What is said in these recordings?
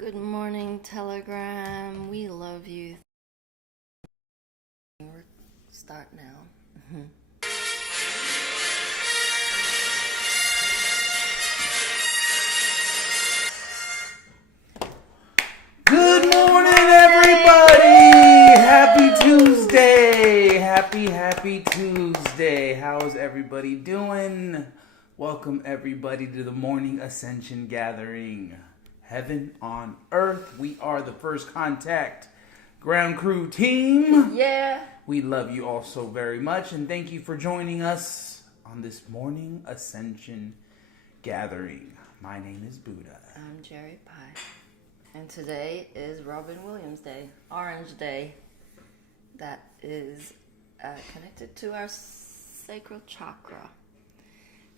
Good morning, Telegram. We love you. We're start now. Good morning, everybody! Happy Tuesday! Happy Tuesday! How's everybody doing? Welcome, everybody, to the morning Ascension gathering. Heaven on earth. We are the First Contact Ground Crew team. Yeah. We love you all so very much, and thank you for joining us on this morning Ascension gathering. My name is Buddha. I'm Jeri-Lee. And today is Robin Williams Day, Orange Day. That is connected to our sacral chakra.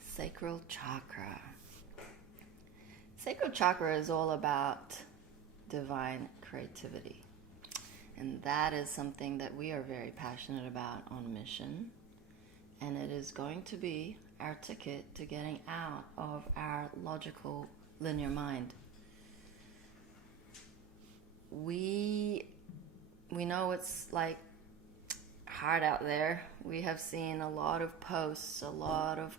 Sacral chakra. Sacral chakra is all about divine creativity. And that is something that we are very passionate about on mission. And it is going to be our ticket to getting out of our logical linear mind. We know it's like hard out there. We have seen a lot of posts, a lot of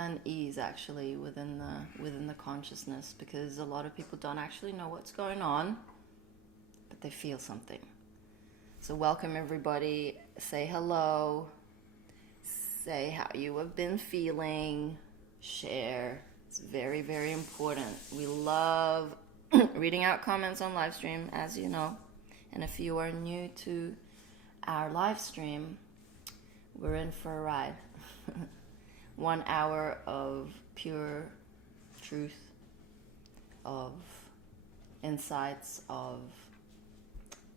unease actually within the consciousness, because a lot of people don't actually know what's going on, but they feel something. So welcome everybody. Say hello. Say how you have been feeling. Share. It's very, very important. We love reading out comments on live stream, as you know. And if you are new to our live stream, we're in for a ride. 1 hour of pure truth, of insights, of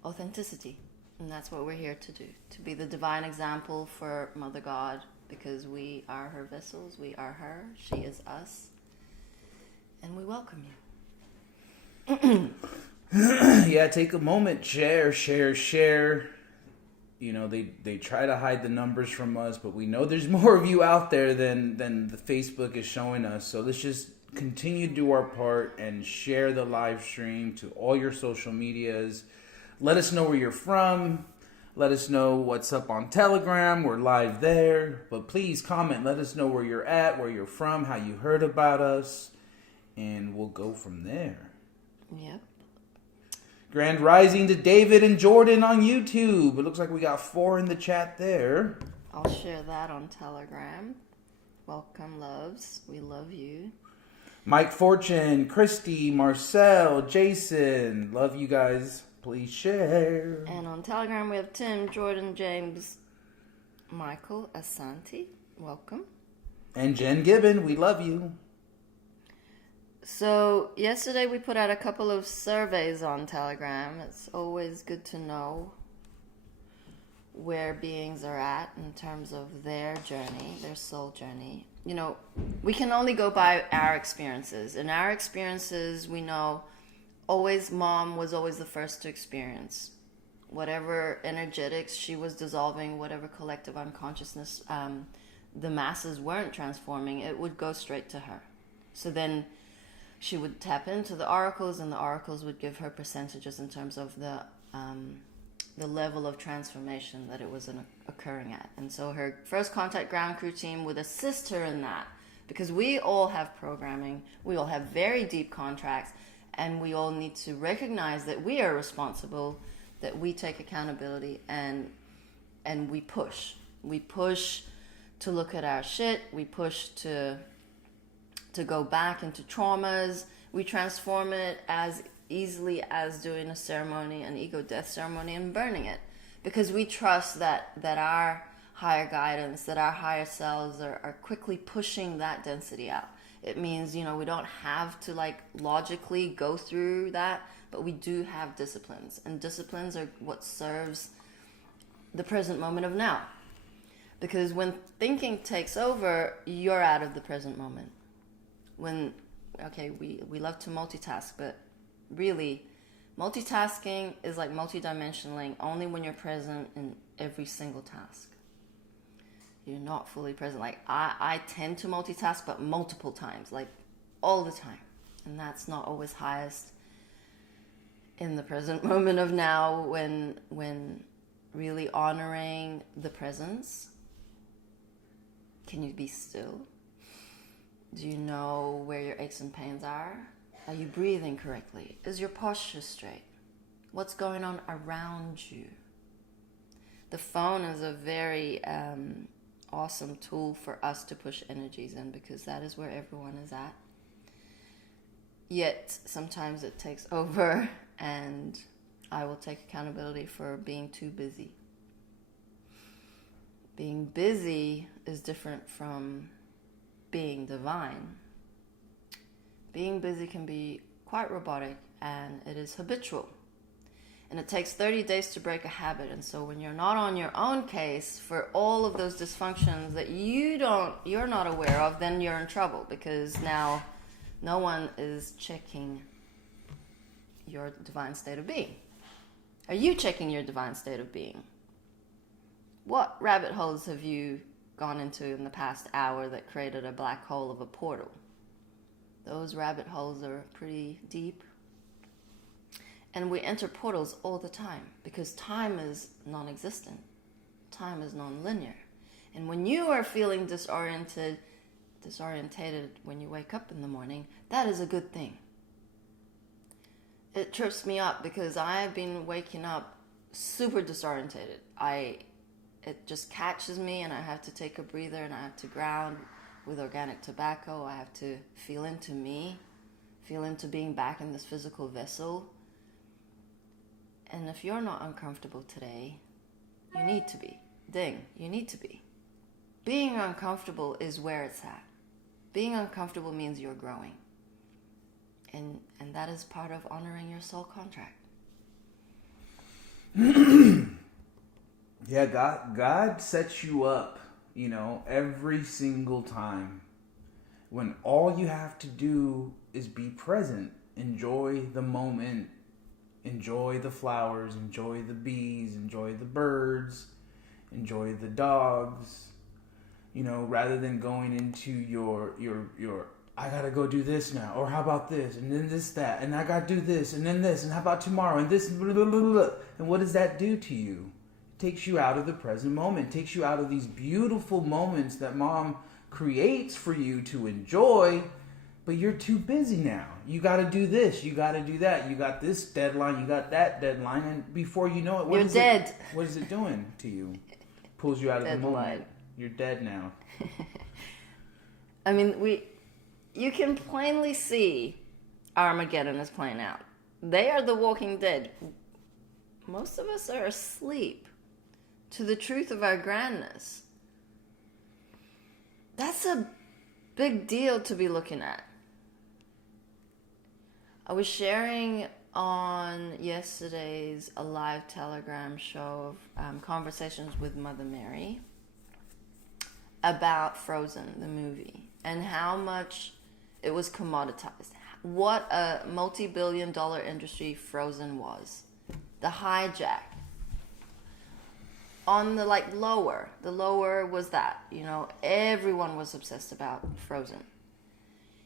authenticity. And that's what we're here to do, to be the divine example for Mother God, because we are her vessels, we are her, she is us, and we welcome you. Yeah, take a moment, share. You know, they try to hide the numbers from us, but we know there's more of you out there than the Facebook is showing us. So let's just continue to do our part and share the live stream to all your social medias. Let us know where you're from. Let us know what's up on Telegram. We're live there. But please comment. Let us know where you're at, where you're from, how you heard about us. And we'll go from there. Yep. Grand rising to David and Jordan on YouTube. It looks like we got 4 in the chat there. I'll share that on Telegram. Welcome, loves. We love you. Mike Fortune, Christy, Marcel, Jason. Love you guys. Please share. And on Telegram we have Tim, Jordan, James, Michael, Asante. Welcome. And Jen Gibbon. We love you. So yesterday we put out a couple of surveys on Telegram. It's always good to know where beings are at in terms of their journey, their soul journey. You know, we can only go by our experiences. In our experiences, we know mom was always the first to experience. Whatever energetics she was dissolving, whatever collective unconsciousness the masses weren't transforming, it would go straight to her. So then she would tap into the oracles, and the oracles would give her percentages in terms of the level of transformation that it was occurring at. And so her First Contact Ground Crew team would assist her in that, because we all have programming, we all have very deep contracts, and we all need to recognize that we are responsible, that we take accountability, and we push. We push to look at our shit, we push to go back into traumas. We transform it as easily as doing a ceremony, an ego death ceremony, and burning it, because we trust that our higher guidance, that our higher selves are quickly pushing that density out. It means, you know, we don't have to like logically go through that, but we do have disciplines, and disciplines are what serves the present moment of now. Because when thinking takes over, you're out of the present moment. We love to multitask, but really, multitasking is like multidimensionaling only when you're present in every single task. You're not fully present. Like I tend to multitask, but multiple times, like all the time. And that's not always highest in the present moment of now, when really honoring the presence. Can you be still? Do you know where your aches and pains are? Are you breathing correctly? Is your posture straight? What's going on around you? The phone is a very awesome tool for us to push energies in, because that is where everyone is at. Yet sometimes it takes over, and I will take accountability for being too busy. Being busy is different from being divine. Being busy can be quite robotic, and it is habitual. And it takes 30 days to break a habit. And so when you're not on your own case for all of those dysfunctions that you're not aware of, then you're in trouble, because now no one is checking your divine state of being. Are you checking your divine state of being? What rabbit holes have you gone into in the past hour that created a black hole of a portal? Those rabbit holes are pretty deep. And we enter portals all the time, because time is non-existent. Time is non-linear. And when you are feeling disorientated when you wake up in the morning, that is a good thing. It trips me up, because I've been waking up super disorientated. It just catches me, and I have to take a breather, and I have to ground with organic tobacco. I have to feel into me, feel into being back in this physical vessel. And if you're not uncomfortable today, you need to be. You need to be. Being uncomfortable is where it's at. Being uncomfortable means you're growing. And that is part of honoring your soul contract. Yeah, God sets you up, every single time. When all you have to do is be present, enjoy the moment, enjoy the flowers, enjoy the bees, enjoy the birds, enjoy the dogs, rather than going into your I gotta go do this now, or how about this, and then this, that, and I gotta do this, and then this, and how about tomorrow, and this, blah, blah, blah, blah. And what does that do to you? It takes you out of the present moment, it takes you out of these beautiful moments that mom creates for you to enjoy, but you're too busy now. You gotta do this, you gotta do that, you got this deadline, you got that deadline, and before you know it, what is it doing to you? Pulls you out of the moment. You're dead now. I mean, you can plainly see Armageddon is playing out. They are the walking dead. Most of us are asleep to the truth of our grandness. That's a big deal to be looking at. I was sharing on yesterday's a live Telegram show of conversations with Mother Mary about Frozen, the movie, and how much it was commoditized. What a multi-billion-dollar industry Frozen was. The hijack. On the the lower was that, everyone was obsessed about Frozen.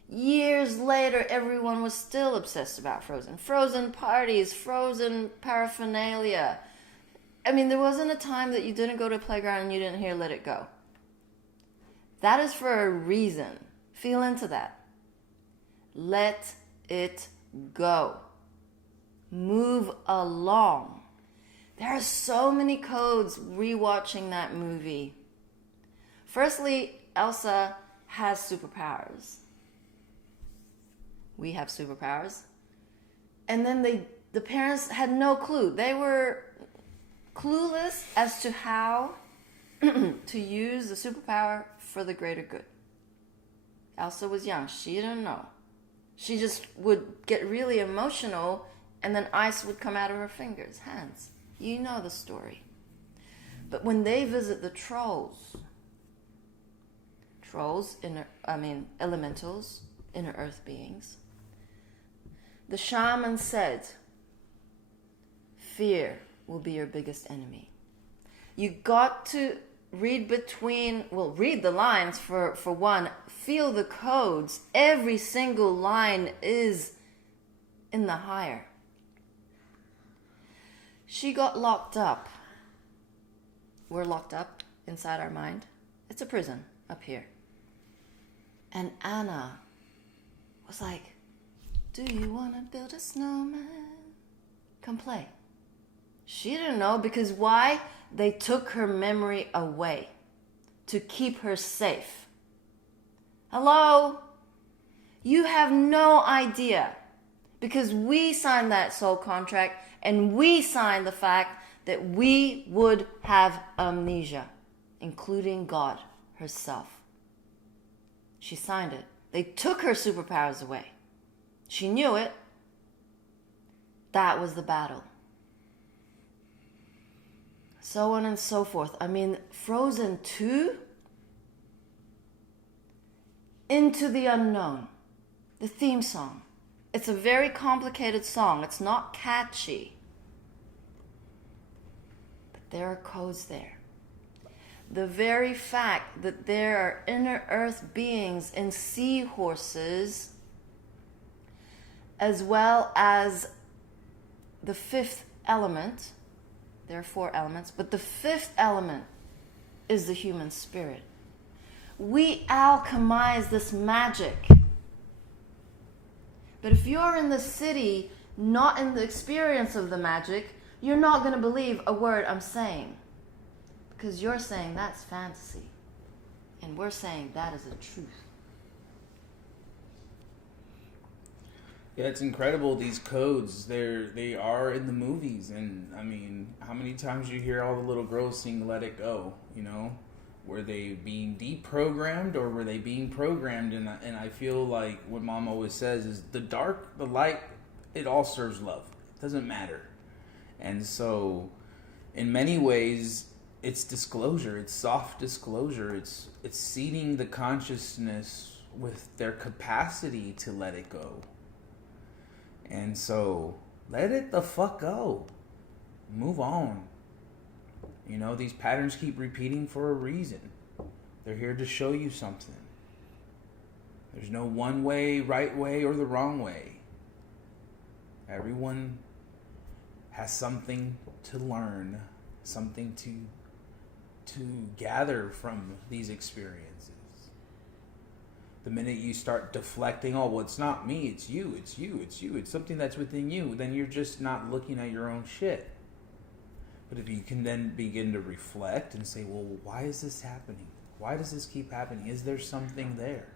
Years later, everyone was still obsessed about Frozen. Frozen parties, Frozen paraphernalia. I mean, there wasn't a time that you didn't go to a playground and you didn't hear Let It Go. That is for a reason. Feel into that. Let it go. Move along. There are so many codes rewatching that movie. Firstly, Elsa has superpowers. We have superpowers. And then the parents had no clue. They were clueless as to how to use the superpower for the greater good. Elsa was young. She didn't know. She just would get really emotional, and then ice would come out of her fingers, hands. You know the story. But when they visit the elementals, inner earth beings, the shaman said, fear will be your biggest enemy. You got to read the lines for one. Feel the codes. Every single line is in the higher. She got locked up. We're locked up inside our mind. It's a prison up here. And Anna was like, do you want to build a snowman? Come play. She didn't know because why? They took her memory away to keep her safe. Hello? You have no idea because we signed that soul contract and we signed the fact that we would have amnesia, including God herself. She signed it. They took her superpowers away. She knew it. That was the battle. So on and so forth. I mean, Frozen 2, Into the Unknown, the theme song. It's a very complicated song. It's not catchy. But there are codes there. The very fact that there are inner earth beings in seahorses, as well as the fifth element. There are 4 elements, but the 5th element is the human spirit. We alchemize this magic. But if you're in the city, not in the experience of the magic, you're not going to believe a word I'm saying. Because you're saying that's fantasy. And we're saying that is the truth. Yeah, it's incredible. These codes, they are in the movies, and I mean, how many times you hear all the little girls sing "Let It Go"? You know, were they being deprogrammed or were they being programmed? And I feel like what Mom always says is the dark, the light, it all serves love. It doesn't matter. And so, in many ways, it's disclosure. It's soft disclosure. It's seeding the consciousness with their capacity to let it go. And so, let it the fuck go. Move on. You know, these patterns keep repeating for a reason. They're here to show you something. There's no one way, right way, or the wrong way. Everyone has something to learn, something to gather from these experiences. The minute you start deflecting, oh, well, it's not me, it's you, it's something that's within you, then you're just not looking at your own shit. But if you can then begin to reflect and say, well, why is this happening? Why does this keep happening? Is there something there?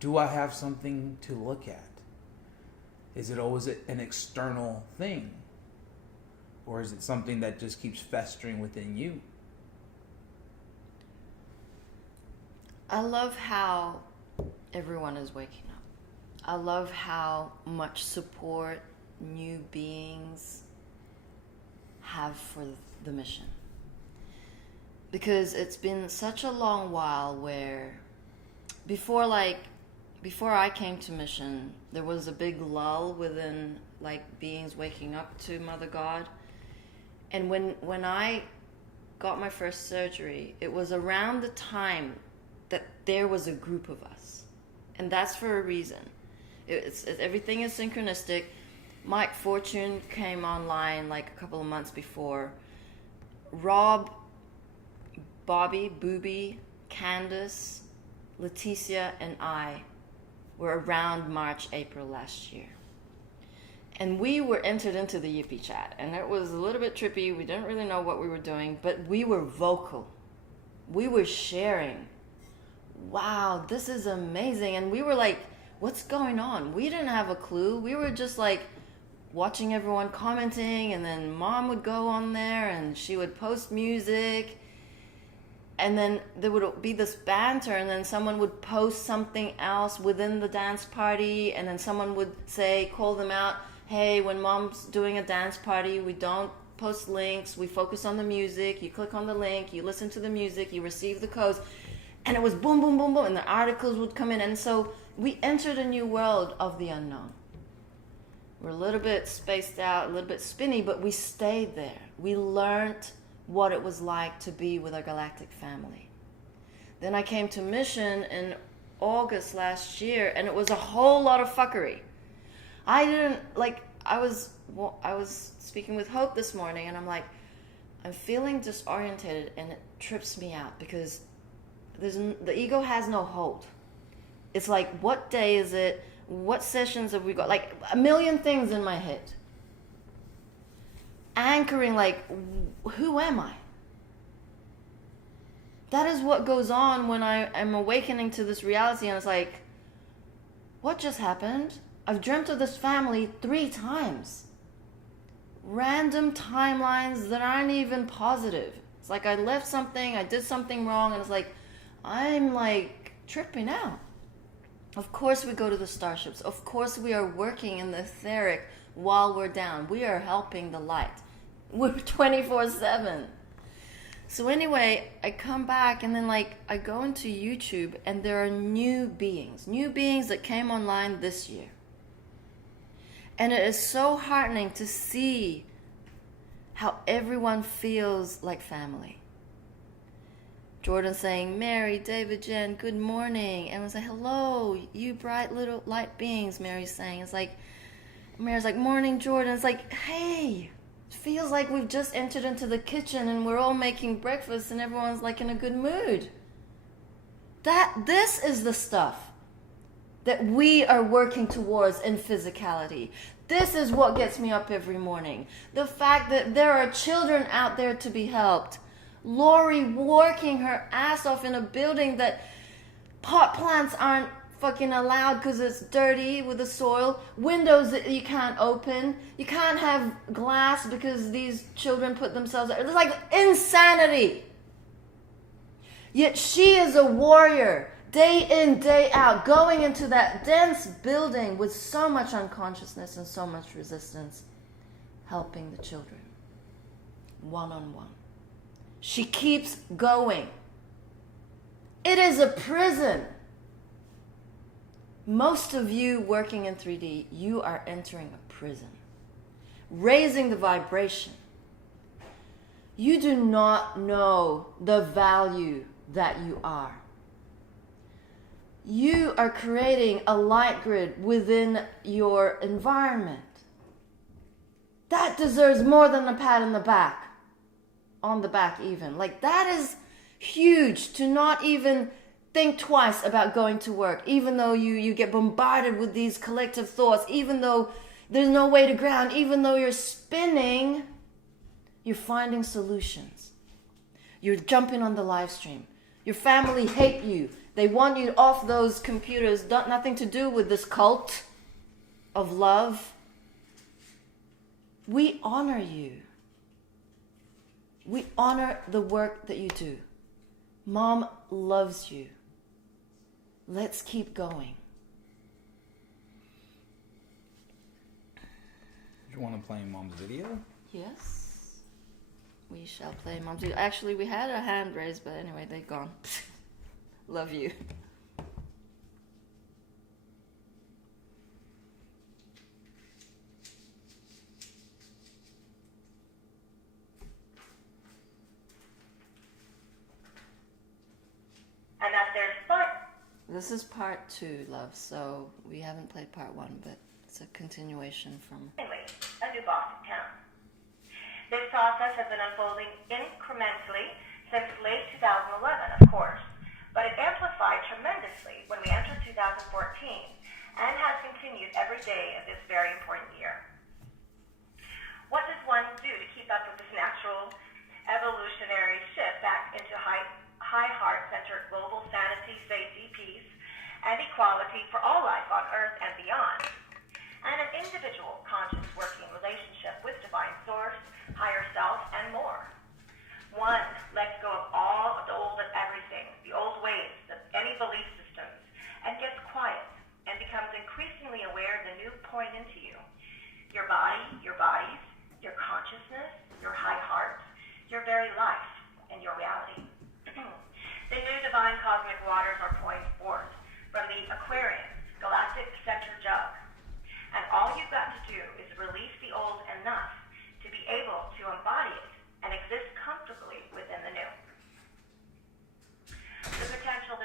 Do I have something to look at? Is it always an external thing? Or is it something that just keeps festering within you? I love how everyone is waking up. I love how much support new beings have for the mission. Because it's been such a long while where before I came to mission, there was a big lull within beings waking up to Mother God. And when I got my first surgery, it was around the time that there was a group of us. And that's for a reason. Everything is synchronistic. Mike Fortune came online a couple of months before. Rob, Bobby, Booby, Candace, Leticia, and I were around March, April last year. And we were entered into the Yippee chat. And it was a little bit trippy. We didn't really know what we were doing. But we were vocal. We were sharing. Wow, this is amazing. And we were like, what's going on? We didn't have a clue. We were just watching everyone commenting, and then Mom would go on there and she would post music, and then there would be this banter, and then someone would post something else within the dance party, and then someone would call them out, hey, when Mom's doing a dance party, we don't post links, we focus on the music, you click on the link, you listen to the music, you receive the codes. And it was boom, boom, boom, boom, and the articles would come in. And so we entered a new world of the unknown. We're a little bit spaced out, a little bit spinny, but we stayed there. We learned what it was like to be with our galactic family. Then I came to mission in August last year, and it was a whole lot of fuckery. I I was speaking with Hope this morning, and I'm like, I'm feeling disorientated, and it trips me out because the ego has no hold. It's like, what day is it? What sessions have we got? Like a million things in my head. Anchoring, like, who am I? That is what goes on when I am awakening to this reality, and it's like, what just happened? I've dreamt of this family 3 times. Random timelines that aren't even positive. It's like I left something, I did something wrong, and it's like, I'm like tripping out. Of course we go to the starships. Of course we are working in the etheric while we're down. We are helping the light. We're 24/7. So anyway, I come back, and then like I go into YouTube, and there are new beings that came online this year. And it is so heartening to see how everyone feels like family. Jordan saying, Mary, David, Jen, good morning. And I was like, hello, you bright little light beings, Mary's saying. It's like, Mary's like, morning, Jordan. It's like, hey, it feels like we've just entered into the kitchen and we're all making breakfast and everyone's like in a good mood. This is the stuff that we are working towards in physicality. This is what gets me up every morning. The fact that there are children out there to be helped. Lori working her ass off in a building that pot plants aren't fucking allowed because it's dirty with the soil. Windows that you can't open. You can't have glass because these children put themselves... It's like insanity. Yet she is a warrior. Day in, day out, going into that dense building with so much unconsciousness and so much resistance, helping the children, one-on-one. She keeps going. It is a prison. Most of you working in 3D, you are entering a prison, raising the vibration. You do not know the value that you are. You are creating a light grid within your environment. That deserves more than a pat on the back. On the back even. Like, that is huge, to not even think twice about going to work, even though you get bombarded with these collective thoughts, even though there's no way to ground, even though you're spinning, you're finding solutions. You're jumping on the live stream. Your family hate you. They want you off those computers. Nothing to do with this cult of love. We honor you. We honor the work that you do. Mom loves you. Let's keep going. You want to play Mom's video? Yes. We shall play Mom's video. Actually, we had a hand raised, but anyway, they're gone. Love you. And that there's fun. This is part 2, love, so we haven't played part 1, but it's a continuation from... Anyway, a new boss in town. This process has been unfolding incrementally since late 2011, of course, but it amplified tremendously when we entered 2014 and has continued every day of this very important year. What does one do to keep up with this natural evolutionary shift back into high heart-centered global sanity, safety, peace, and equality for all life on Earth and beyond, and an individual conscious working relationship with Divine Source, higher self, and more? One lets go of all of the old and everything, the old ways, any belief systems, and gets quiet and becomes increasingly aware of the new pouring into you. Your body, your bodies, your consciousness, your high heart, your very life, and your reality. The new divine cosmic waters are pouring forth from the Aquarian galactic center jug. And all you've got to do is release the old enough to be able to embody it and exist comfortably within the new. The potential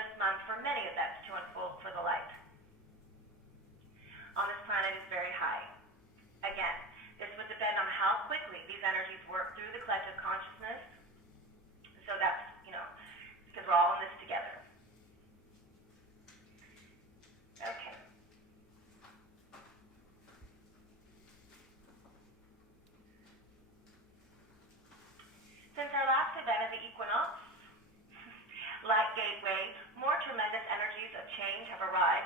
arrive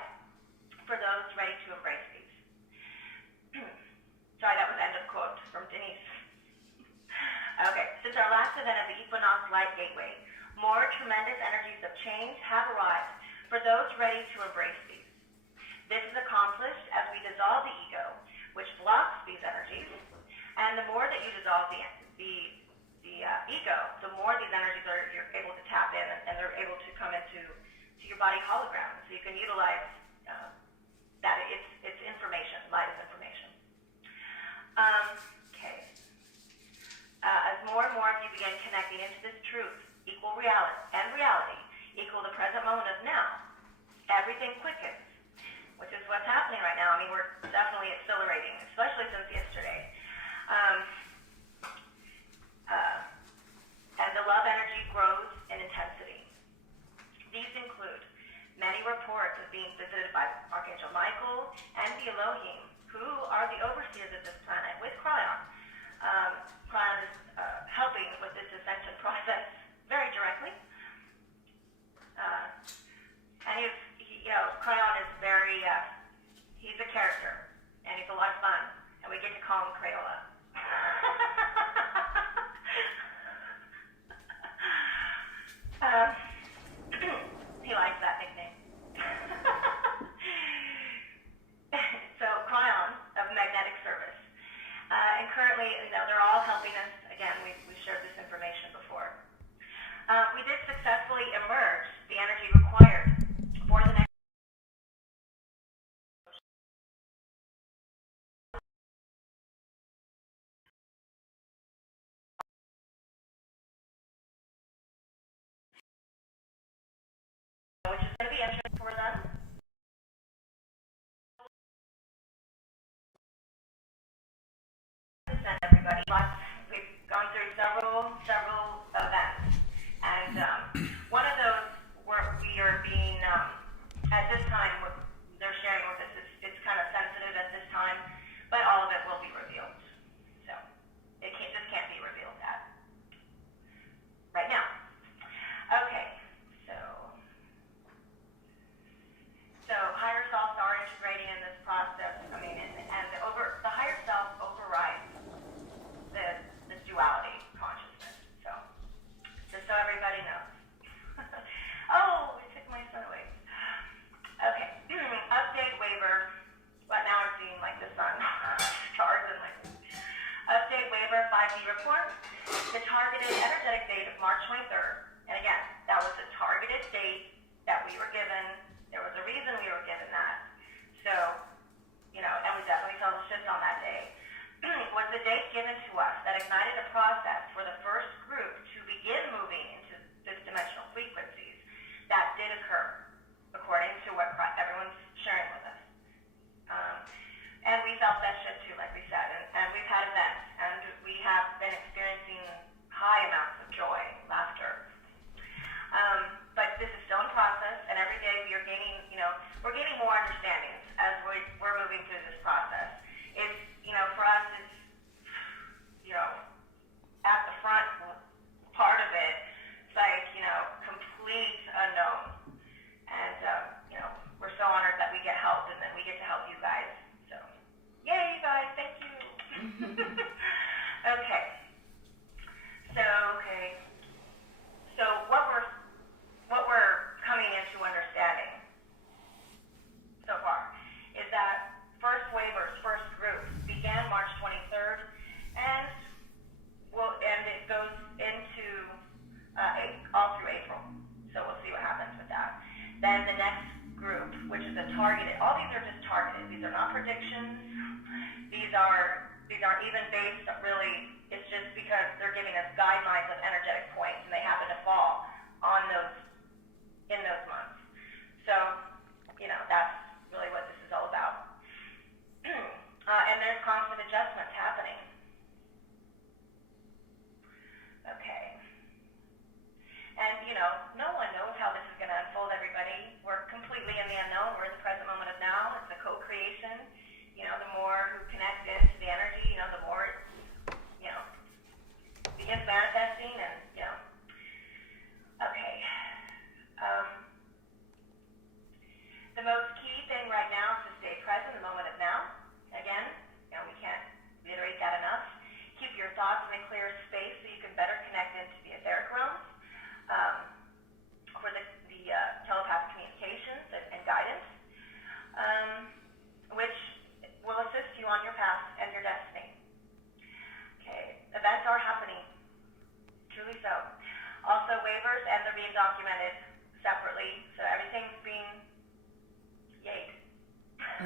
for those ready to embrace these. Sorry, that was end of quote from Denise. Okay, since our last event of the Equinox Light Gateway, more tremendous energies of change have arrived for those ready to embrace these. This is accomplished as we dissolve the ego, which blocks these energies, and the more that you dissolve the ego, the more these energies you're able to tap in, and they're able to come into your body hologram, so you can utilize that. It's information. Light is information. Okay. As more and more of you begin connecting into this truth, equal reality, equal the present moment of now, everything quickens, which is what's happening right now. I mean, we're definitely accelerating, especially since yesterday. And the love energy grows in intensity. These include many reports of being visited by Archangel Michael and the Elohim, who are the overseers of this planet, with Cryon. Cryon is helping with this ascension process very directly. And Cryon is very, he's a character, and he's a lot of fun, and we get to call him Crayola. He likes that nickname. So, Cryon of Magnetic Service. And currently, they're all helping us. Again, we've shared this information before. We did successfully emerge the energy required for the next. Which is going to be interesting for them. And everybody, we've gone through several events, and one of those where we are being at this time, what they're sharing with us, it's kind of sensitive at this time, but all of it will be revealed. So it just can't be revealed right now. Okay, so higher selves are integrating in this process. I mean, and the higher self overrides this duality consciousness. So just so everybody knows. Oh, it took my son away. Okay, update waiver. But now I'm seeing like the sun stars and like update waiver 5D report. The targeted energetic date of March 23rd. And again, that was the targeted date that we were given. There was a reason we were given that. So, and we definitely felt shift on that day. Was the date given to us that ignited a process for the first group to begin moving into this dimensional frequencies. That did occur, according to what everyone's sharing with us. And we felt that shift too, like we said. And we've had events, and we have been experiencing high amounts of joy, laughter. But this is still in process, and every day we are gaining, we're gaining more understandings as we're moving through this process. It's, for us, it's, at the front part of it, it's like, complete unknown. And, we're so honored that we get help, and then we get to help you guys. So, yay, you guys, thank you. Okay. So what we're coming into understanding so far is that first group began March 23rd, and it goes into all through April. So we'll see what happens with that. Then the next group, which is a targeted. All these are just targeted. These are not predictions. These aren't even based really. It's just because they're giving us guidelines of energetic points, and they happen to fall on those in those months. So, that's really what this is all about. And there's constant adjustments happening. Okay. And, no one knows how this is going to unfold, everybody. We're completely in the unknown. We're in the present moment of now. It's a co-creation. The more who connect into the energy, the more it, begins manifesting, and, okay. The most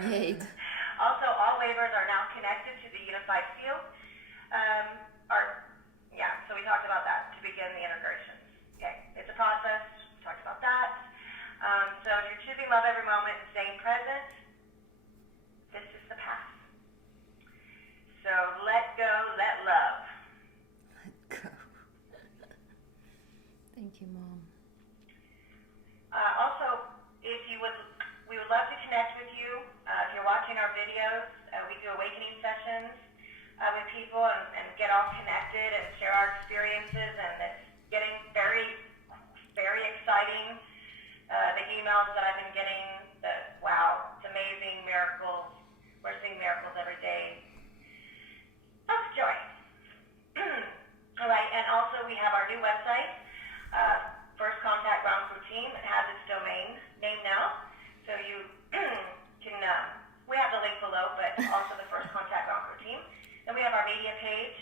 Yay. Also, all waivers are now connected to the unified field. So we talked about that to begin the integrations. Okay, it's a process. We talked about that. So if you're choosing love every moment and staying present, this is the path. So let go, let love. Let go. Thank you, Mom. Also, we would love to connect with you. If you're watching our videos, we do awakening sessions with people and get all connected and share our experiences, and it's getting very, very exciting. The emails that I've been getting, wow, it's amazing, miracles. We're seeing miracles every day. Lots of joy. All right, and also we have our new website, First Contact Ground Crew Team. It has its domain name now, so you can, we have the link below, but also the First Contact Ground Crew Team. Then we have our media page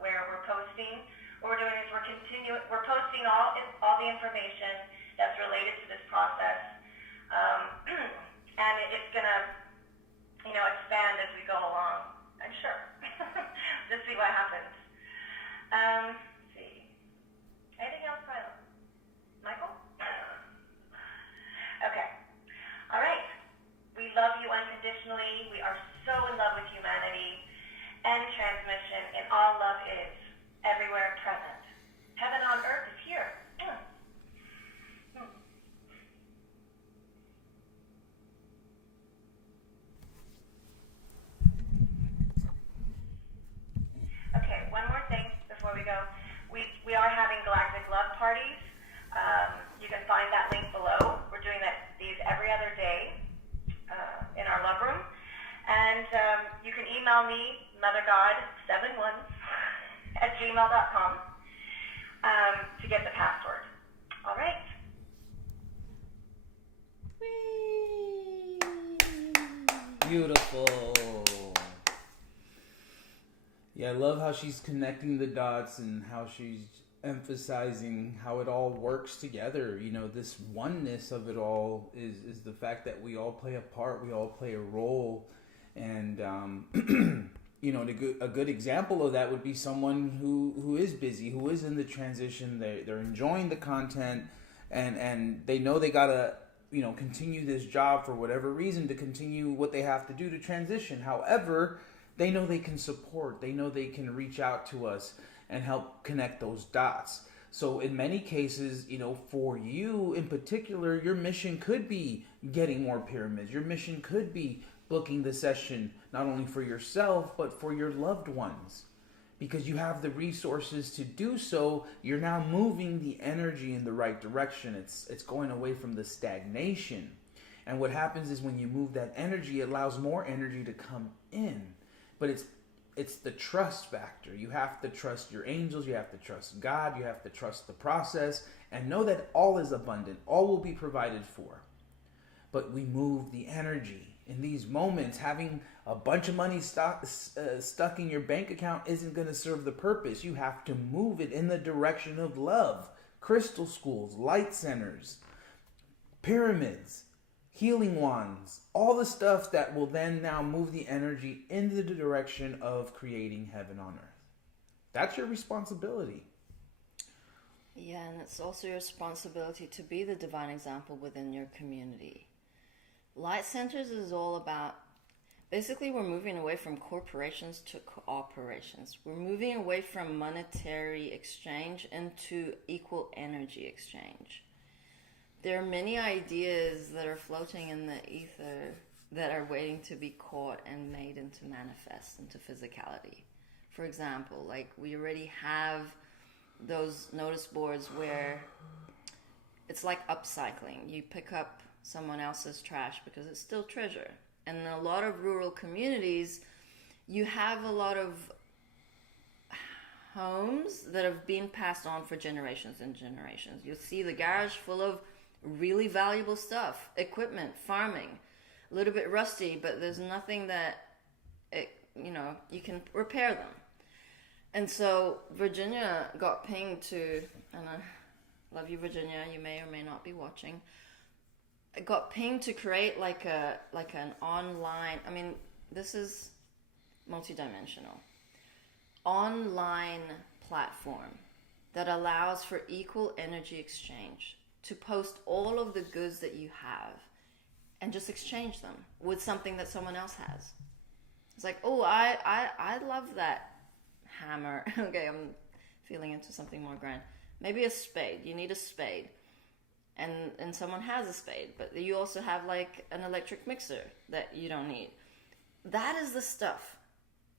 where we're posting. What we're doing is we're posting all the information that's related to this process, and it's gonna, expand as we go along. I'm sure. Just see what happens. Let's see. Anything else, Michael? Okay. All right. We love you unconditionally. We are so in love with humanity and transmission, and all love is everywhere present. Heaven on earth is here. Okay, one more thing before we go. We are having galactic love parties. You can find that link below. We're doing these every other day in our love room. And you can email me, mothergod71 @gmail.com to get the password. All right. Whee! Beautiful. Yeah, I love how she's connecting the dots and how she's emphasizing how it all works together. This oneness of it all is the fact that we all play a part, we all play a role. And, a good example of that would be someone who is busy, who is in the transition. They're enjoying the content, and they know they got to, continue this job for whatever reason, to continue what they have to do to transition. However, they know they can support. They know they can reach out to us and help connect those dots. So in many cases, for you in particular, your mission could be getting more pyramids. Your mission could be booking the session, not only for yourself, but for your loved ones. Because you have the resources to do so, you're now moving the energy in the right direction. It's going away from the stagnation. And what happens is when you move that energy, it allows more energy to come in. But it's the trust factor. You have to trust your angels. You have to trust God. You have to trust the process and know that all is abundant. All will be provided for. But we move the energy. In these moments, having a bunch of money stuck in your bank account isn't going to serve the purpose. You have to move it in the direction of love. Crystal schools, light centers, pyramids, healing wands, all the stuff that will then now move the energy into the direction of creating heaven on earth. That's your responsibility. Yeah, and it's also your responsibility to be the divine example within your community. Light centers is all about, basically we're moving away from corporations to cooperations. We're moving away from monetary exchange into equal energy exchange. There are many ideas that are floating in the ether that are waiting to be caught and made into manifest, into physicality. For example, like we already have those notice boards where it's like upcycling. You pick up someone else's trash because it's still treasure. And in a lot of rural communities, you have a lot of homes that have been passed on for generations and generations. You'll see the garage full of really valuable stuff, equipment, farming, a little bit rusty, but there's nothing that you can repair them. And so Virginia got pinged to, and I love you, Virginia, you may or may not be watching, got pinged to create like an online. I mean, this is multidimensional. Online platform that allows for equal energy exchange, to post all of the goods that you have and just exchange them with something that someone else has. It's like, oh, I love that hammer. Okay, I'm feeling into something more grand. Maybe a spade. You need a spade. And someone has a spade, but you also have like an electric mixer that you don't need. That is the stuff.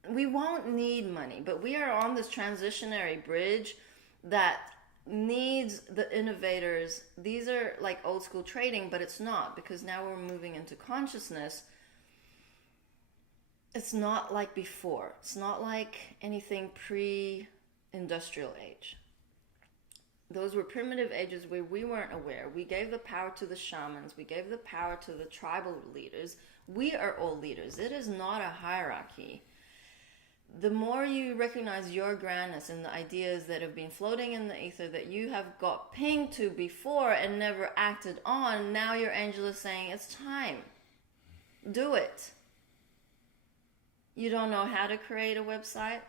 We won't need money, but we are on this transitionary bridge that needs the innovators. These are like old school trading, but it's not, because now we're moving into consciousness. It's not like before. It's not like anything pre-industrial age. Those were primitive ages where we weren't aware. We gave the power to the shamans. We gave the power to the tribal leaders. We are all leaders. It is not a hierarchy. The more you recognize your grandness and the ideas that have been floating in the ether that you have got pinged to before and never acted on, now your angel is saying, it's time. Do it. You don't know how to create a website?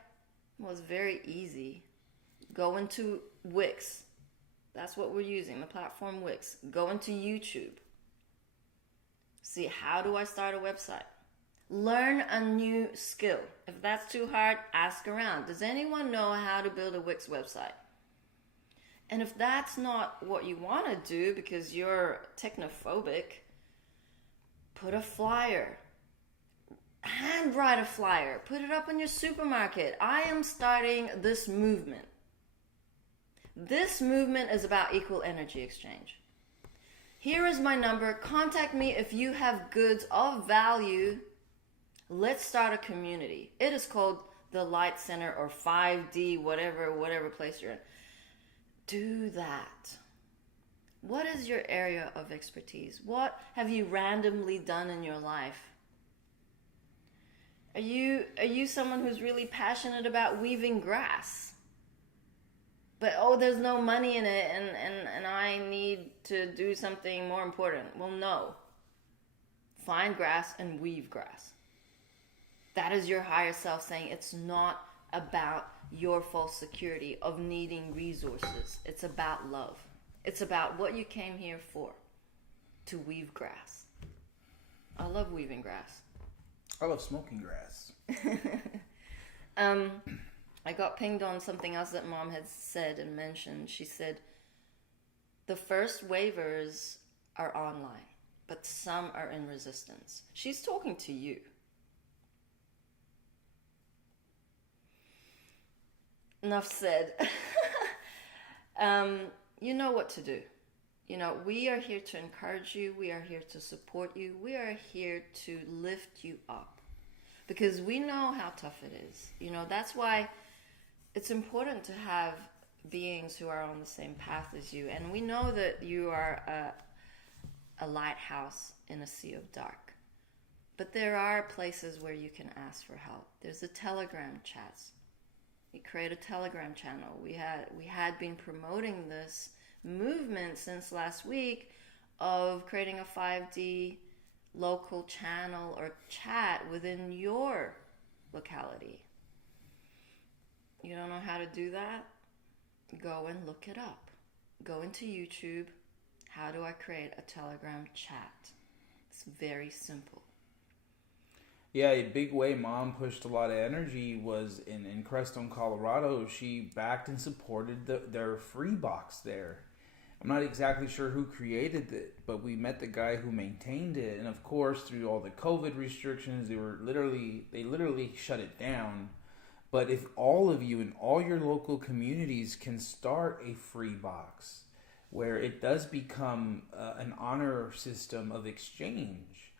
Well, it's very easy. Go into Wix. That's what we're using, the platform Wix. Go into YouTube. See, how do I start a website? Learn a new skill. If that's too hard, ask around. Does anyone know how to build a Wix website? And if that's not what you want to do because you're technophobic, put a flyer. Handwrite a flyer. Put it up in your supermarket. I am starting this movement. This movement is about equal energy exchange. Here is my number. Contact me if you have goods of value. Let's start a community. It is called the Light Center or 5D, whatever place you're in. Do that. What is your area of expertise? What have you randomly done in your life? Are you someone who's really passionate about weaving grass? But, there's no money in it and I need to do something more important. Well, no. Find grass and weave grass. That is your higher self saying it's not about your false security of needing resources. It's about love. It's about what you came here for, to weave grass. I love weaving grass. I love smoking grass. I got pinged on something else that Mom had said and mentioned. She said, the first waivers are online, but some are in resistance. She's talking to you. Enough said. You know what to do. We are here to encourage you. We are here to support you. We are here to lift you up. Because we know how tough it is. That's why it's important to have beings who are on the same path as you. And we know that you are a lighthouse in a sea of dark. But there are places where you can ask for help. There's the Telegram chats. You create a Telegram channel. We had been promoting this movement since last week of creating a 5D local channel or chat within your locality. You don't know how to do that? Go and look it up. Go into YouTube. How do I create a Telegram chat? It's very simple. Yeah, a big way Mom pushed a lot of energy was in Crestone, Colorado. She backed and supported their free box there. I'm not exactly sure who created it, but we met the guy who maintained it. And of course, through all the COVID restrictions, they literally shut it down. But if all of you in all your local communities can start a free box where it does become an honor system of exchange.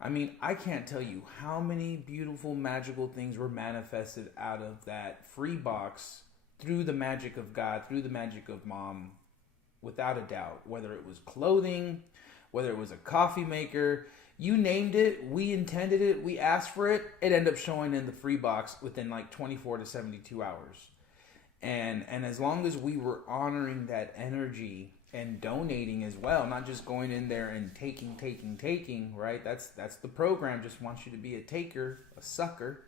I mean, I can't tell you how many beautiful, magical things were manifested out of that free box through the magic of God, through the magic of Mom, without a doubt. Whether it was clothing, whether it was a coffee maker, you named it, we intended it, we asked for it, it ended up showing in the free box within like 24 to 72 hours. And as long as we were honoring that energy and donating as well, not just going in there and taking, right? That's the program, just wants you to be a taker, a sucker.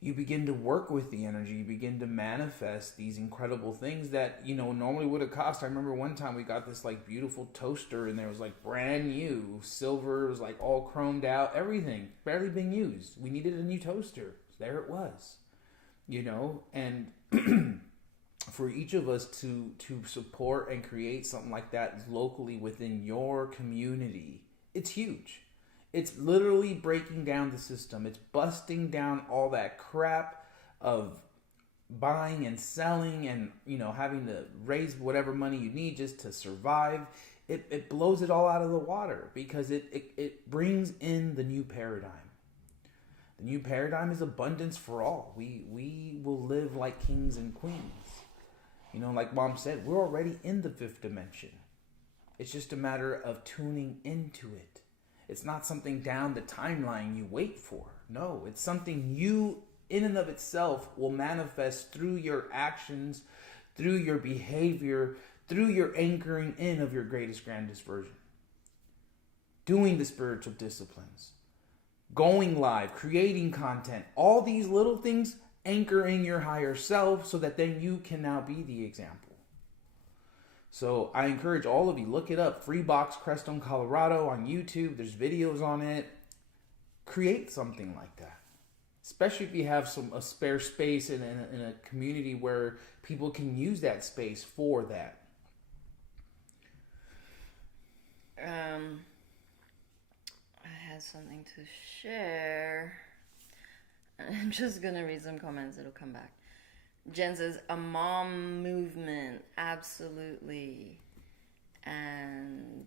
You begin to work with the energy, you begin to manifest these incredible things that, you know, normally would have cost. I remember one time we got this like beautiful toaster, and there was like brand new silver, it was like all chromed out, everything, barely being used. We needed a new toaster. There it was, you know, and for each of us to support and create something like that locally within your community, it's huge. It's literally breaking down the system. It's busting down all that crap of buying and selling and, you know, having to raise whatever money you need just to survive. It blows it all out of the water because it brings in the new paradigm. The new paradigm is abundance for all. We will live like kings and queens. You know, like Mom said, we're already in the fifth dimension. It's just a matter of tuning into it. It's not something down the timeline you wait for. No, it's something you, in and of itself, will manifest through your actions, through your behavior, through your anchoring in of your greatest, grandest version. Doing the spiritual disciplines, going live, creating content, all these little things anchoring your higher self so that then you can now be the example. So I encourage all of you, look it up, Free Box Crestone, Colorado on YouTube. There's videos on it. Create something like that. Especially if you have a spare space in a community where people can use that space for that. I had something to share. I'm just going to read some comments. It'll come back. Jen says, a mom movement, absolutely. And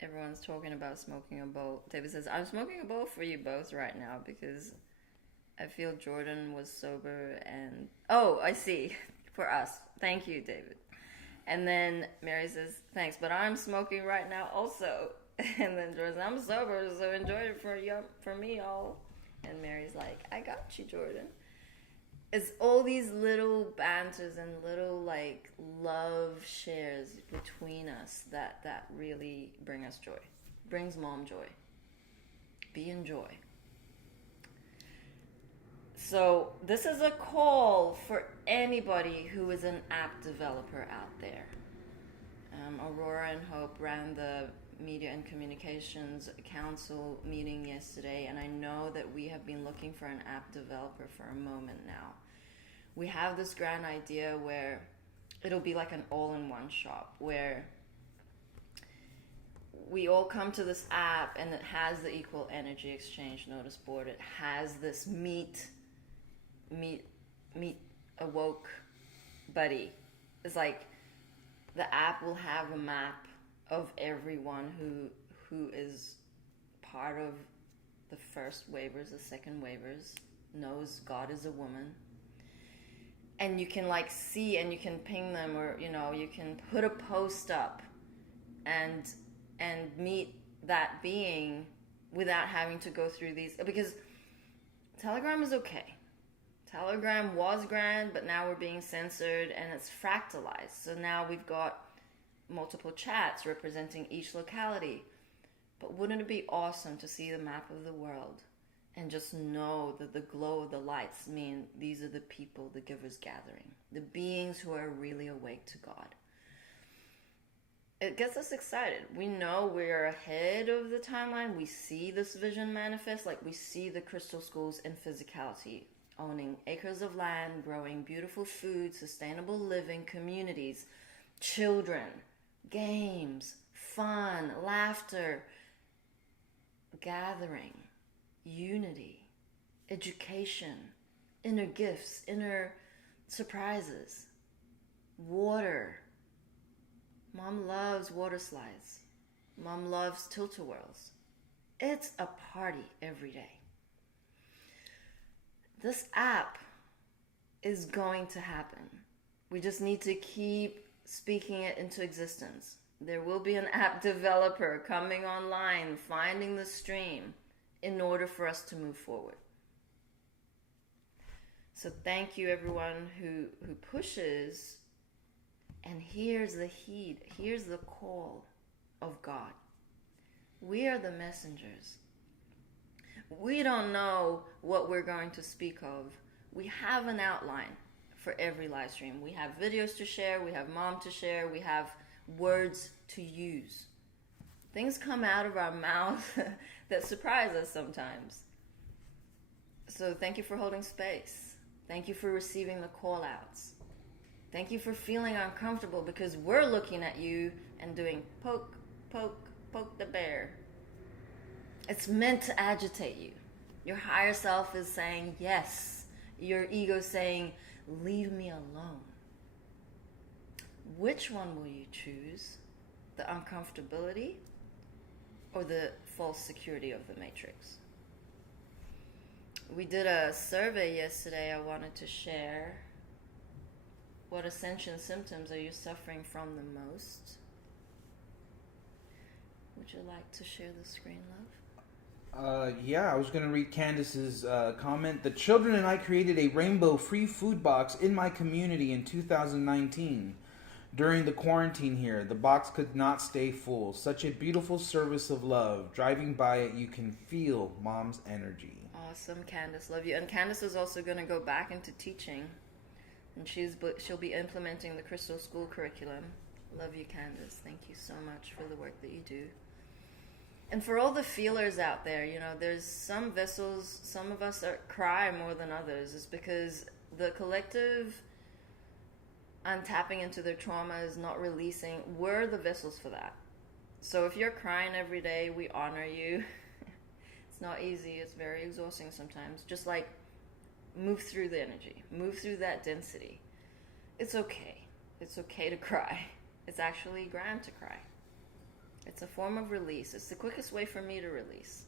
everyone's talking about smoking a bowl. David says, I'm smoking a bowl for you both right now because I feel Jordan was sober and... Oh, I see. For us. Thank you, David. And then Mary says, thanks, but I'm smoking right now also. And then Jordan says, I'm sober, so enjoy it for me, y'all. And Mary's like, I got you, Jordan. It's all these little banters and little like love shares between us that really bring us joy. Brings mom joy. Be in joy. So this is a call for anybody who is an app developer out there. Aurora and Hope ran the Media and Communications Council meeting yesterday, and I know that we have been looking for an app developer for a moment now. We have this grand idea where it'll be like an all-in-one shop where we all come to this app and it has the equal energy exchange notice board. It has this meet awoke buddy. It's like the app will have a map of everyone who is part of the first waivers, the second waivers, knows God is a woman. And you can like see and you can ping them, or you know, you can put a post up and meet that being without having to go through these, because Telegram is okay. Telegram was grand, but now we're being censored and it's fractalized. So now we've got multiple chats representing each locality. But wouldn't it be awesome to see the map of the world and just know that the glow of the lights mean these are the people, the givers gathering, the beings who are really awake to God? It gets us excited. We know we're ahead of the timeline. We see this vision manifest, like we see the crystal schools in physicality, owning acres of land, growing beautiful food, sustainable living, communities, children, games, fun, laughter, gathering, unity, education, inner gifts, inner surprises, water. Mom loves water slides. Mom loves tilt-a-whirls. It's a party every day. This app is going to happen. We just need to keep speaking it into existence. There will be an app developer coming online, finding the stream in order for us to move forward. So thank you everyone who pushes And here's the heed, here's the call of God. We are the messengers. We don't know what we're going to speak of. We have an outline for every live stream. We have videos to share, we have mom to share, we have words to use. Things come out of our mouth that surprise us sometimes. So thank you for holding space. Thank you for receiving the call outs. Thank you for feeling uncomfortable because we're looking at you and doing poke, poke, poke the bear. It's meant to agitate you. Your higher self is saying yes. Your ego is saying, leave me alone. Which one will you choose? The uncomfortability or the false security of the matrix? We did a survey yesterday I wanted to share. What Ascension symptoms are you suffering from the most? Would you like to share the screen, love? Yeah, I was going to read Candace's comment. The children and I created a rainbow free food box in my community in 2019. During the quarantine here, the box could not stay full. Such a beautiful service of love. Driving by it, you can feel Mom's energy. Awesome, Candace. Love you. And Candace is also going to go back into teaching. And she'll be implementing the Crystal School curriculum. Love you, Candace. Thank you so much for the work that you do. And for all the feelers out there, you know, there's some vessels, some of us cry more than others. It's because the collective untapping into their trauma is not releasing. We're the vessels for that. So if you're crying every day, we honor you. It's not easy. It's very exhausting sometimes. Just like move through the energy. Move through that density. It's okay. It's okay to cry. It's actually grand to cry. It's a form of release. It's the quickest way for me to release.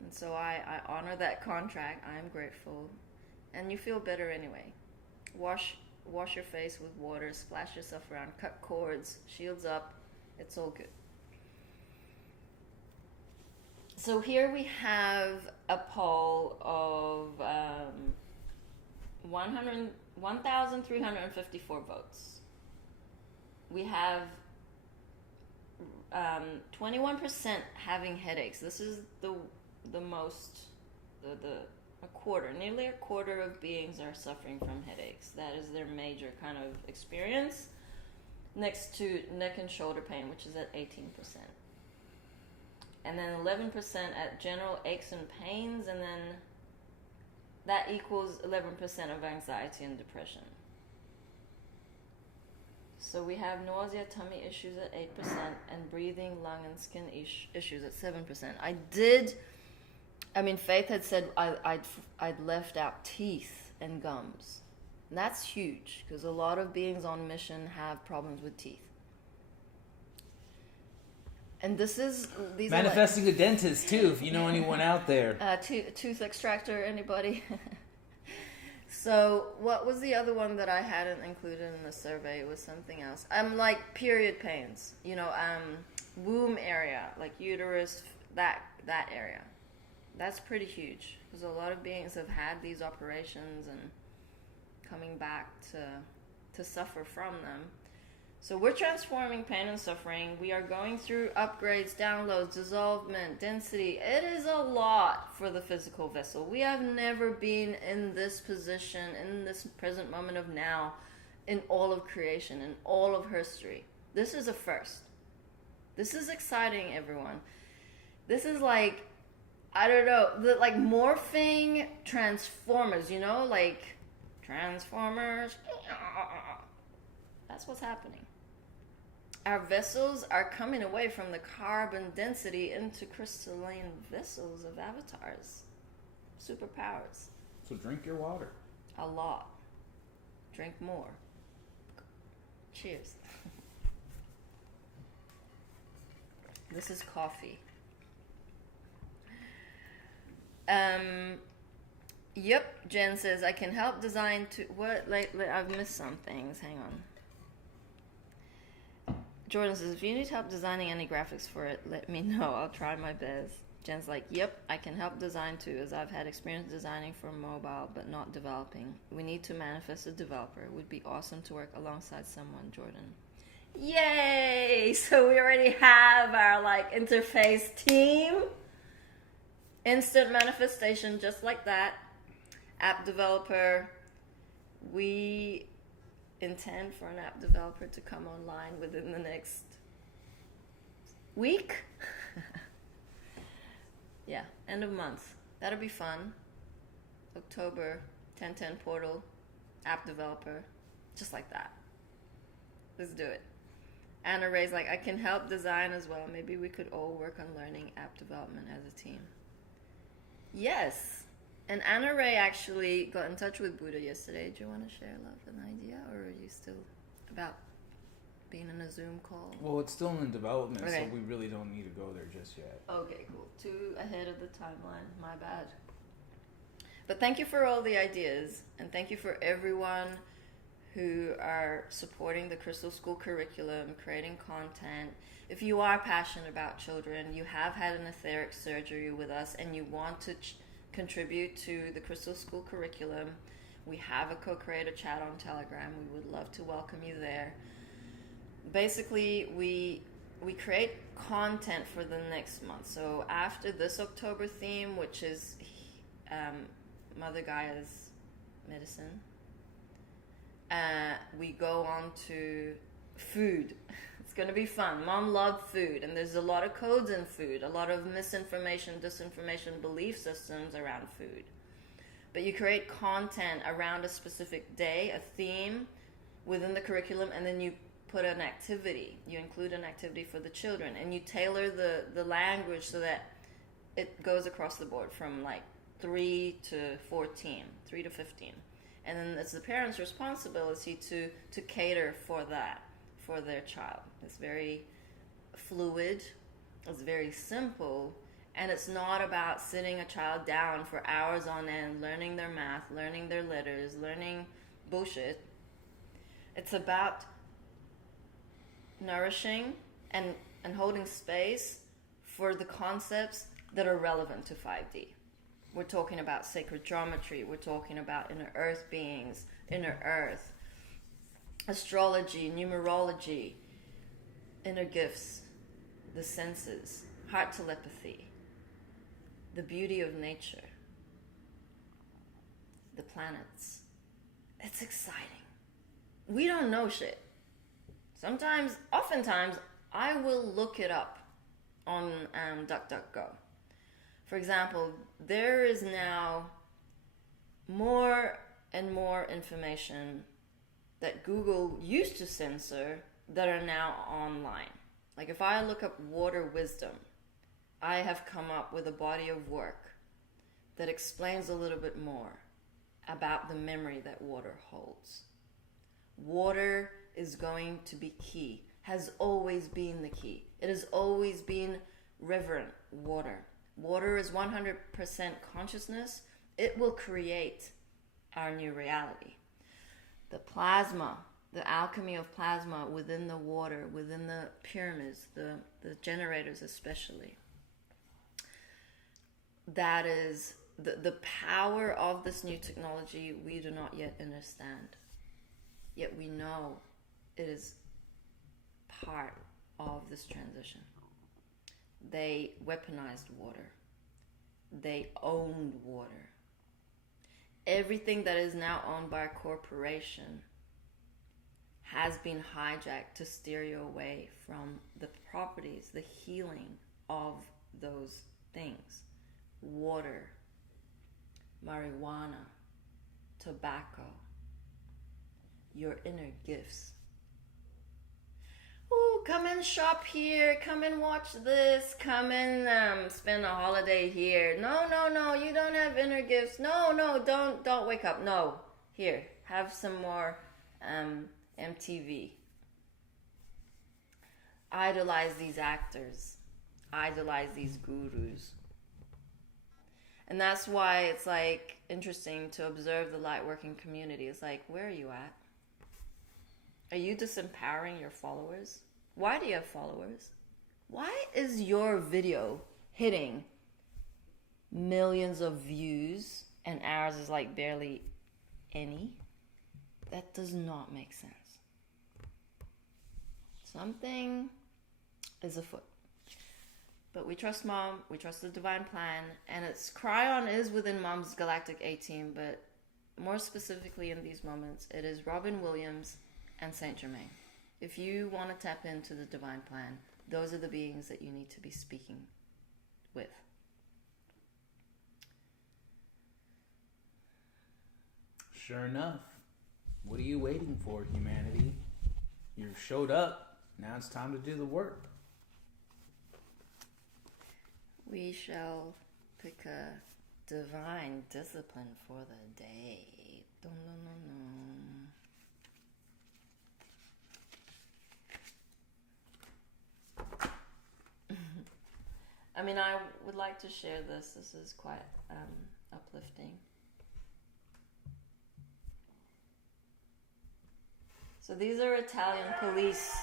And so I honor that contract. I'm grateful. And you feel better anyway. Wash your face with water. Splash yourself around. Cut cords. Shields up. It's all good. So here we have a poll of 1,354 votes. We have 21% having headaches. This is the most, a quarter, nearly a quarter of beings are suffering from headaches. That is their major kind of experience, next to neck and shoulder pain, which is at 18%. And then 11% at general aches and pains, and then that equals 11% of anxiety and depression. So we have nausea, tummy issues at 8%, and breathing, lung, and skin issues at 7%. Faith had said I'd left out teeth and gums. And that's huge, because a lot of beings on mission have problems with teeth. And these manifesting a dentist too, if you know anyone out there. Tooth extractor, anybody? So what was the other one that I hadn't included in the survey? It was something else. Like period pains, womb area, like uterus, that area. That's pretty huge, because a lot of beings have had these operations and coming back to suffer from them. So we're transforming pain and suffering. We are going through upgrades, downloads, dissolvement, density. It is a lot for the physical vessel. We have never been in this position, in this present moment of now, in all of creation, in all of history. This is a first. This is exciting, everyone. This is like, I don't know, like morphing Transformers, like Transformers. That's what's happening. Our vessels are coming away from the carbon density into crystalline vessels of avatars. Superpowers. So drink your water. A lot. Drink more. Cheers. This is coffee. Yep, Jen says, I can help design to... What? I've missed some things. Hang on. Jordan says, if you need help designing any graphics for it, let me know. I'll try my best. Jen's like, yep, I can help design too, as I've had experience designing for mobile but not developing. We need to manifest a developer. It would be awesome to work alongside someone, Jordan. Yay! So we already have our like interface team. Instant manifestation, just like that. App developer. We intend for an app developer to come online within the next week. Yeah, end of month. That'll be fun. October, 1010 portal, app developer, just like that. Let's do it. Anna Ray's like, I can help design as well. Maybe we could all work on learning app development as a team. Yes. And Anna Ray actually got in touch with Buddha yesterday. Do you want to share, love, an idea? Or are you still about being in a Zoom call? Well, it's still in development, Okay. so we really don't need to go there just yet. Okay, cool. 2 ahead of the timeline. My bad. But thank you for all the ideas, and thank you for everyone who are supporting the Crystal School curriculum, creating content. If you are passionate about children, you have had an etheric surgery with us, and you want to contribute to the Crystal School curriculum, we have a co-creator chat on Telegram. We would love to welcome you there. Basically, we create content for the next month. So after this October theme, which is Mother Gaia's medicine, we go on to food. It's going to be fun. Mom loved food, and there's a lot of codes in food, a lot of misinformation, disinformation, belief systems around food. But you create content around a specific day, a theme within the curriculum, and then you put an activity. You include an activity for the children, and you tailor the language so that it goes across the board from like 3 to 14, 3 to 15. And then it's the parents' responsibility to cater for that, for their child. It's very fluid, it's very simple, and it's not about sitting a child down for hours on end, learning their math, learning their letters, learning bullshit. It's about nourishing and holding space for the concepts that are relevant to 5D. We're talking about sacred geometry. We're talking about inner earth beings, inner earth, astrology, numerology, inner gifts, the senses, heart telepathy, the beauty of nature, the planets. It's exciting. We don't know shit. Oftentimes, I will look it up on DuckDuckGo. For example, there is now more and more information that Google used to censor that are now online. Like if I look up water wisdom, I have come up with a body of work that explains a little bit more about the memory that water holds. Water is going to be key, has always been the key. It has always been reverent water. Water is 100% consciousness. It will create our new reality. The plasma, the alchemy of plasma within the water, within the pyramids, the generators especially. That is the power of this new technology we do not yet understand. Yet we know it is part of this transition. They weaponized water. They owned water. Everything that is now owned by a corporation has been hijacked to steer you away from the properties, the healing of those things. Water, marijuana, tobacco, your inner gifts. Ooh, come and shop here, come and watch this, come and spend a holiday here. No, you don't have inner gifts. No, don't wake up. No, here, have some more MTV. Idolize these actors. Idolize these gurus. And that's why it's like interesting to observe the lightworking community. It's like, where are you at? Are you disempowering your followers? Why do you have followers? Why is your video hitting millions of views and ours is like barely any. That does not make sense. Something is afoot. But we trust Mom, we trust the divine plan, and it's Cryon is within Mom's galactic A-team, but more specifically in these moments, it is Robin Williams and Saint Germain. If you want to tap into the divine plan, those are the beings that you need to be speaking with. Sure enough. What are you waiting for, humanity? You've showed up. Now it's time to do the work. We shall pick a divine discipline for the day. Dun, dun, dun, dun. I mean, I would like to share this. This is quite uplifting. So these are Italian police.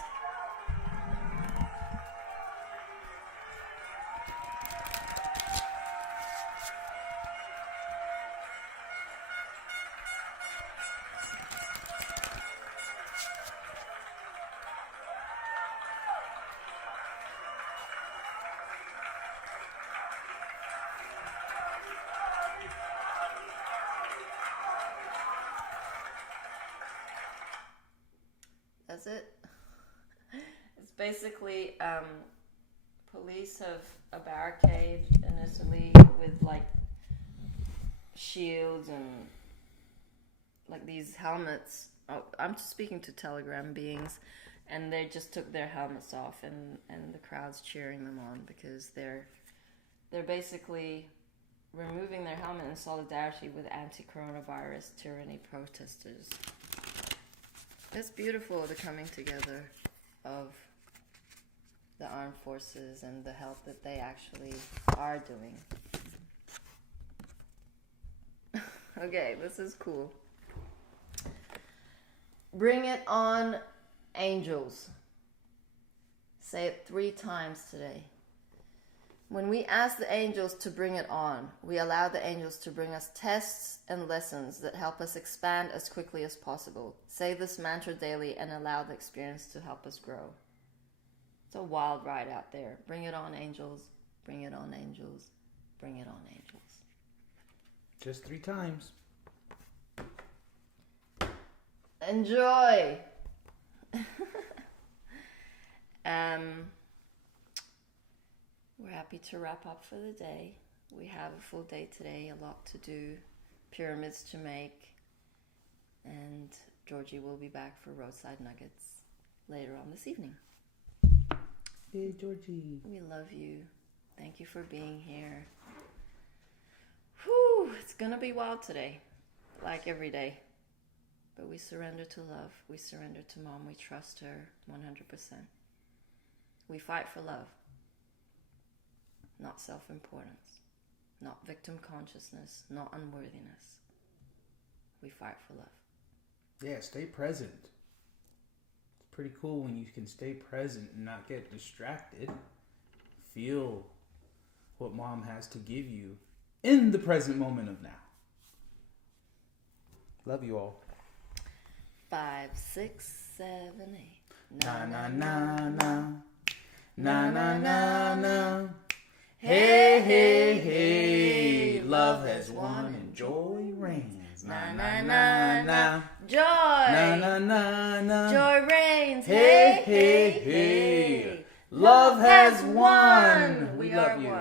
That's it. It's basically police have a barricade in Italy with like shields and like these helmets. Oh, I'm just speaking to Telegram beings, and they just took their helmets off, and the crowd's cheering them on because they're basically removing their helmet in solidarity with anti-coronavirus tyranny protesters. It's beautiful, the coming together of the armed forces and the help that they actually are doing. Okay, this is cool. Bring it on, angels. Say it 3 times today. When we ask the angels to bring it on, we allow the angels to bring us tests and lessons that help us expand as quickly as possible. Say this mantra daily and allow the experience to help us grow. It's a wild ride out there. Bring it on, angels. Bring it on, angels. Bring it on, angels. Just 3 times. Enjoy! We're happy to wrap up for the day. We have a full day today, a lot to do, pyramids to make, and Georgie will be back for roadside nuggets later on this evening. Hey, Georgie. We love you. Thank you for being here. Whew, it's gonna be wild today, like every day. But we surrender to love. We surrender to Mom. We trust her 100%. We fight for love. Not self-importance, not victim consciousness, not unworthiness. We fight for love. Yeah, stay present. It's pretty cool when you can stay present and not get distracted. Feel what Mom has to give you in the present moment of now. Love you all. 5, 6, 7, 8. Na na na na. Na na na na. Hey, hey, hey, love has won and joy reigns. Na, na, na, na. Joy! Na, na, na, na. Joy reigns. Hey, hey, hey. Love has won. We love you.